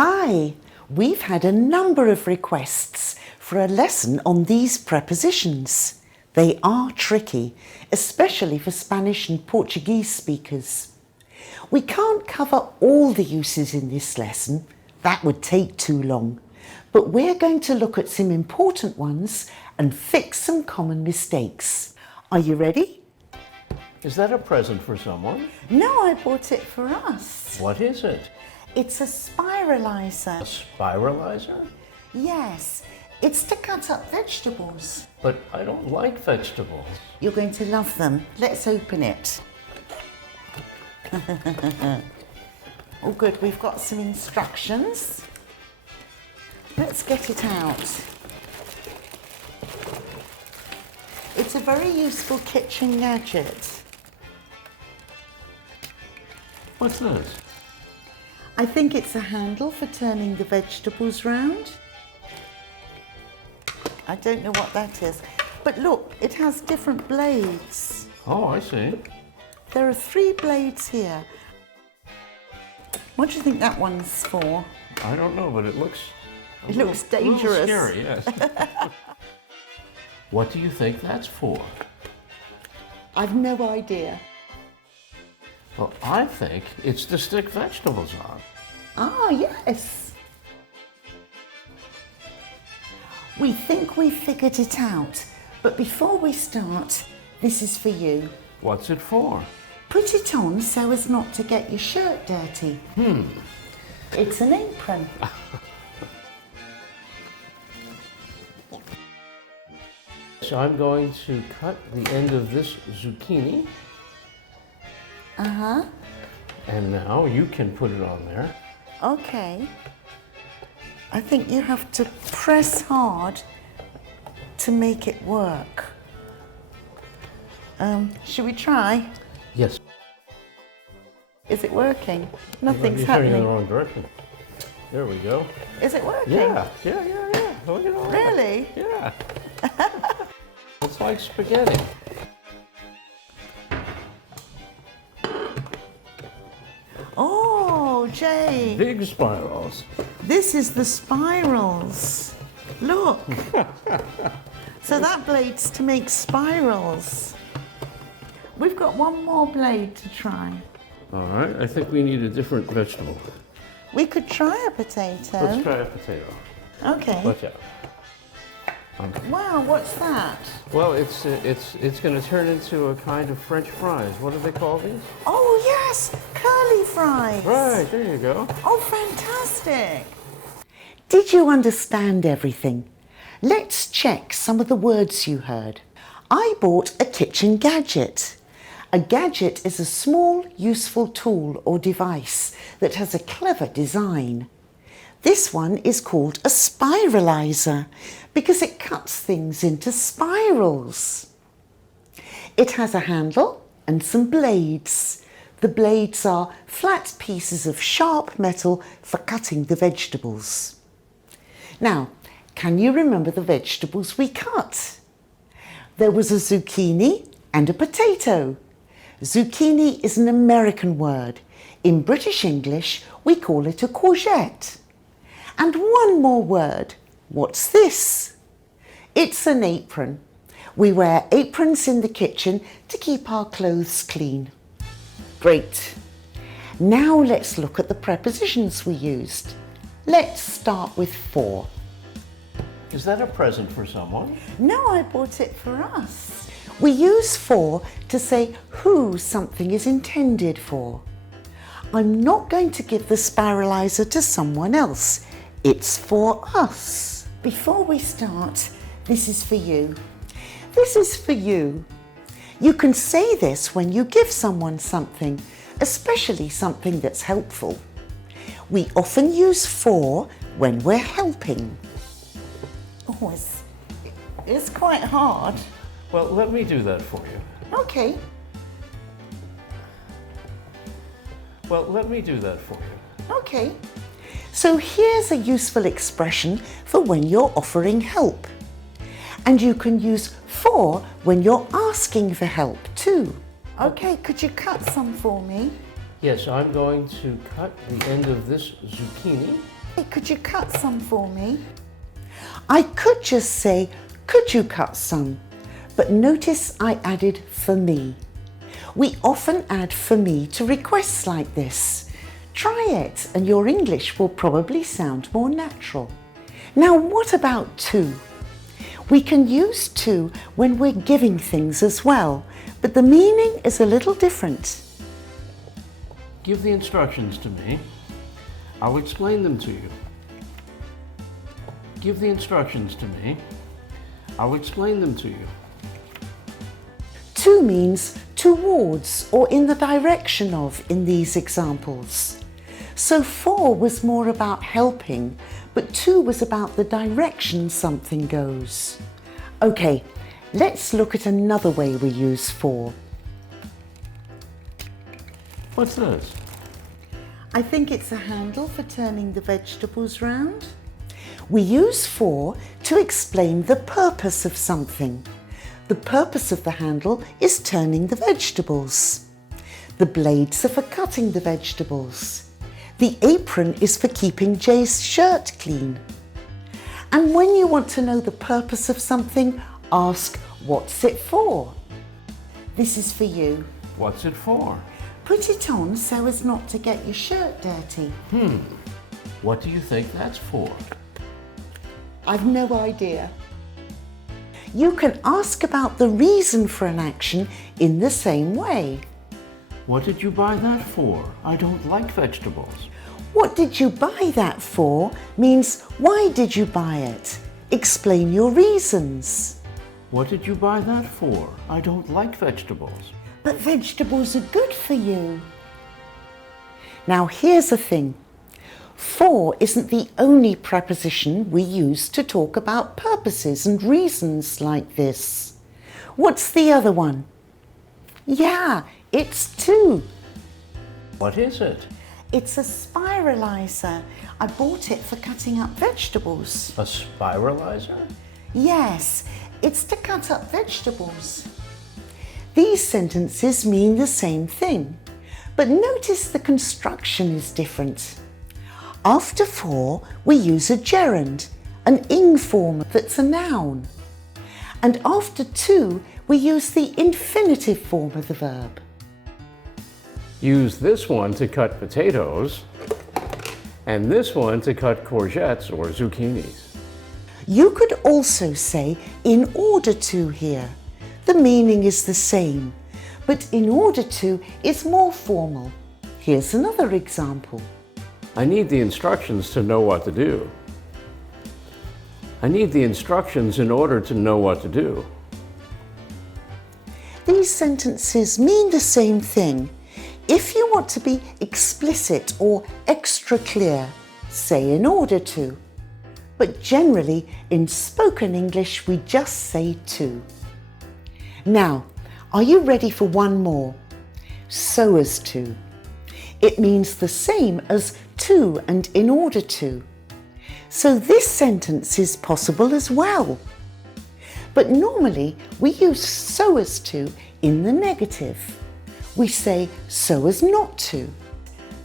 Hi, we've had a number of requests for a lesson on these prepositions. They are tricky, especially for Spanish and Portuguese speakers. We can't cover all the uses in this lesson, that would take too long, but we're going to look at some important ones and fix some common mistakes. Are you ready? Is that a present for someone? No, I bought it for us. What is it? It's a spiralizer. A spiralizer? Yes, it's to cut up vegetables. But I don't like vegetables. You're going to love them. Let's open it. Oh good, we've got some instructions. Let's get it out. It's a very useful kitchen gadget. What's this? I think it's a handle for turning the vegetables round. I don't know what that is. But look, it has different blades. Oh, I see. There are 3 blades here. What do you think that one's for? I don't know, but it looks dangerous. A little scary, yes. What do you think that's for? I've no idea. Well, I think it's to stick vegetables on. Ah, yes. We think we've figured it out, but before we start, this is for you. What's it for? Put it on so as not to get your shirt dirty. It's an apron. So I'm going to cut the end of this zucchini. Uh-huh. And now you can put it on there. Okay. I think you have to press hard to make it work. Should we try? Yes. Is it working? Nothing's You're turning in happening. the wrong direction. There we go. Is it working? Yeah. Look at all that. Really? Yeah. It's like spaghetti. Oh, Jay. Big spirals. This is the spirals. Look. So that blade's to make spirals. We've got one more blade to try. All right, I think we need a different vegetable. We could try a potato. Let's try a potato. Okay. Watch out. Wow, what's that? Well, it's going to turn into a kind of French fries. What do they call these? Oh yes, curly fries. Right, there you go. Oh, fantastic. Did you understand everything? Let's check some of the words you heard. I bought a kitchen gadget. A gadget is a small, useful tool or device that has a clever design. This one is called a spiralizer because it cuts things into spirals. It has a handle and some blades. The blades are flat pieces of sharp metal for cutting the vegetables. Now, can you remember the vegetables we cut? There was a zucchini and a potato. Zucchini is an American word. In British English, we call it a courgette. And one more word. What's this? It's an apron. We wear aprons in the kitchen to keep our clothes clean. Great. Now let's look at the prepositions we used. Let's start with for. Is that a present for someone? No, I bought it for us. We use for to say who something is intended for. I'm not going to give the spiralizer to someone else. It's for us. Before we start, this is for you. This is for you. You can say this when you give someone something, especially something that's helpful. We often use for when we're helping. Oh, it's quite hard. Well, let me do that for you. Okay. Well, let me do that for you. Okay. So here's a useful expression for when you're offering help. And you can use for when you're asking for help too. Okay, could you cut some for me? Yes, I'm going to cut the end of this zucchini. Hey, could you cut some for me? I could just say, could you cut some? But notice I added for me. We often add for me to requests like this. Try it and your English will probably sound more natural. Now what about to? We can use to when we're giving things as well, but the meaning is a little different. Give the instructions to me. I'll explain them to you. Give the instructions to me. I'll explain them to you. To means towards or in the direction of in these examples. So for was more about helping, but to was about the direction something goes. Okay, let's look at another way we use for. What's this? I think it's a handle for turning the vegetables round. We use for to explain the purpose of something. The purpose of the handle is turning the vegetables. The blades are for cutting the vegetables. The apron is for keeping Jay's shirt clean. And when you want to know the purpose of something, ask, what's it for? This is for you. What's it for? Put it on so as not to get your shirt dirty. What do you think that's for? I've no idea. You can ask about the reason for an action in the same way. What did you buy that for? I don't like vegetables. What did you buy that for means why did you buy it? Explain your reasons. What did you buy that for? I don't like vegetables. But vegetables are good for you. Now here's the thing. For isn't the only preposition we use to talk about purposes and reasons like this. What's the other one? Yeah, it's to. What is it? It's a spiralizer. I bought it for cutting up vegetables. A spiralizer? Yes, it's to cut up vegetables. These sentences mean the same thing, but notice the construction is different. After for, we use a gerund, an ing form that's a noun. And after to, we use the infinitive form of the verb. Use this one to cut potatoes, and this one to cut courgettes or zucchinis. You could also say in order to here. The meaning is the same, but in order to is more formal. Here's another example. I need the instructions to know what to do. I need the instructions in order to know what to do. These sentences mean the same thing. If you want to be explicit or extra clear, say in order to. But generally, in spoken English, we just say to. Now, are you ready for one more? So as to. It means the same as to and in order to. So this sentence is possible as well. But normally we use so as to in the negative. We say so as not to.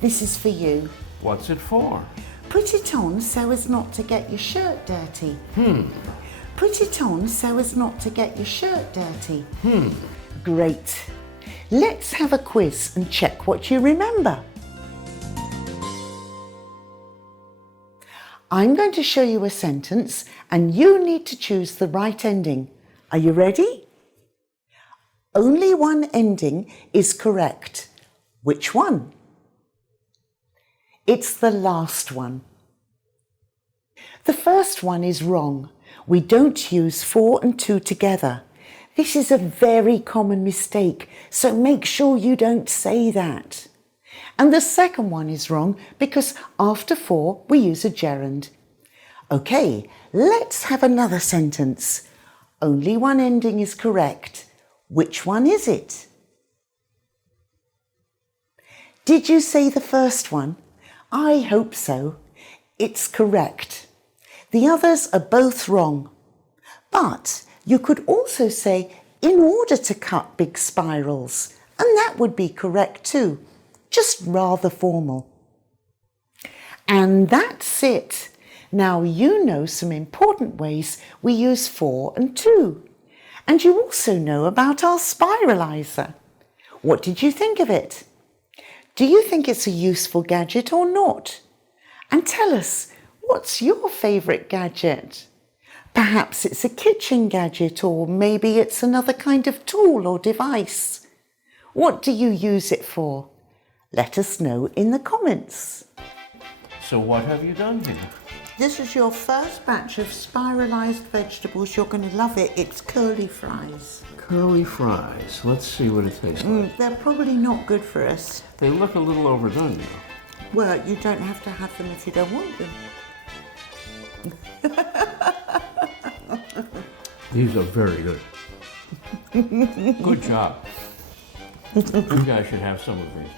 This is for you. What's it for? Put it on so as not to get your shirt dirty. Put it on so as not to get your shirt dirty. Great. Let's have a quiz and check what you remember. I'm going to show you a sentence and you need to choose the right ending. Are you ready? Only one ending is correct. Which one? It's the last one. The first one is wrong. We don't use for and to together. This is a very common mistake, so make sure you don't say that. And the second one is wrong because after for we use a gerund. Okay, let's have another sentence. Only one ending is correct. Which one is it? Did you say the first one? I hope so. It's correct. The others are both wrong. But you could also say in order to cut big spirals, and that would be correct too, just rather formal. And that's it. Now you know some important ways we use for and to. And you also know about our spiralizer. What did you think of it? Do you think it's a useful gadget or not? And tell us, what's your favourite gadget? Perhaps it's a kitchen gadget, or maybe it's another kind of tool or device. What do you use it for? Let us know in the comments. So what have you done here? This is your first batch of spiralized vegetables. You're going to love it. It's curly fries. Curly fries. Let's see what it tastes like. They're probably not good for us. They look a little overdone, though. Well, you don't have to have them if you don't want them. These are very good. Good job. You guys should have some of these.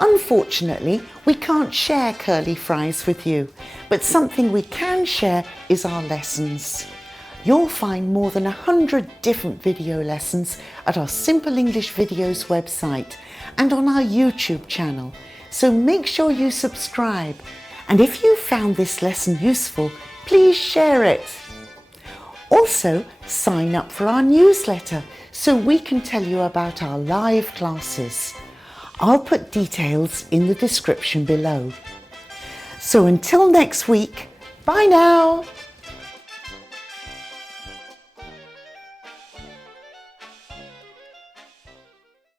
Unfortunately, we can't share curly fries with you, but something we can share is our lessons. You'll find more than 100 different video lessons at our Simple English Videos website and on our YouTube channel, so make sure you subscribe. And if you found this lesson useful, please share it. Also, sign up for our newsletter so we can tell you about our live classes. I'll put details in the description below. So until next week, bye now.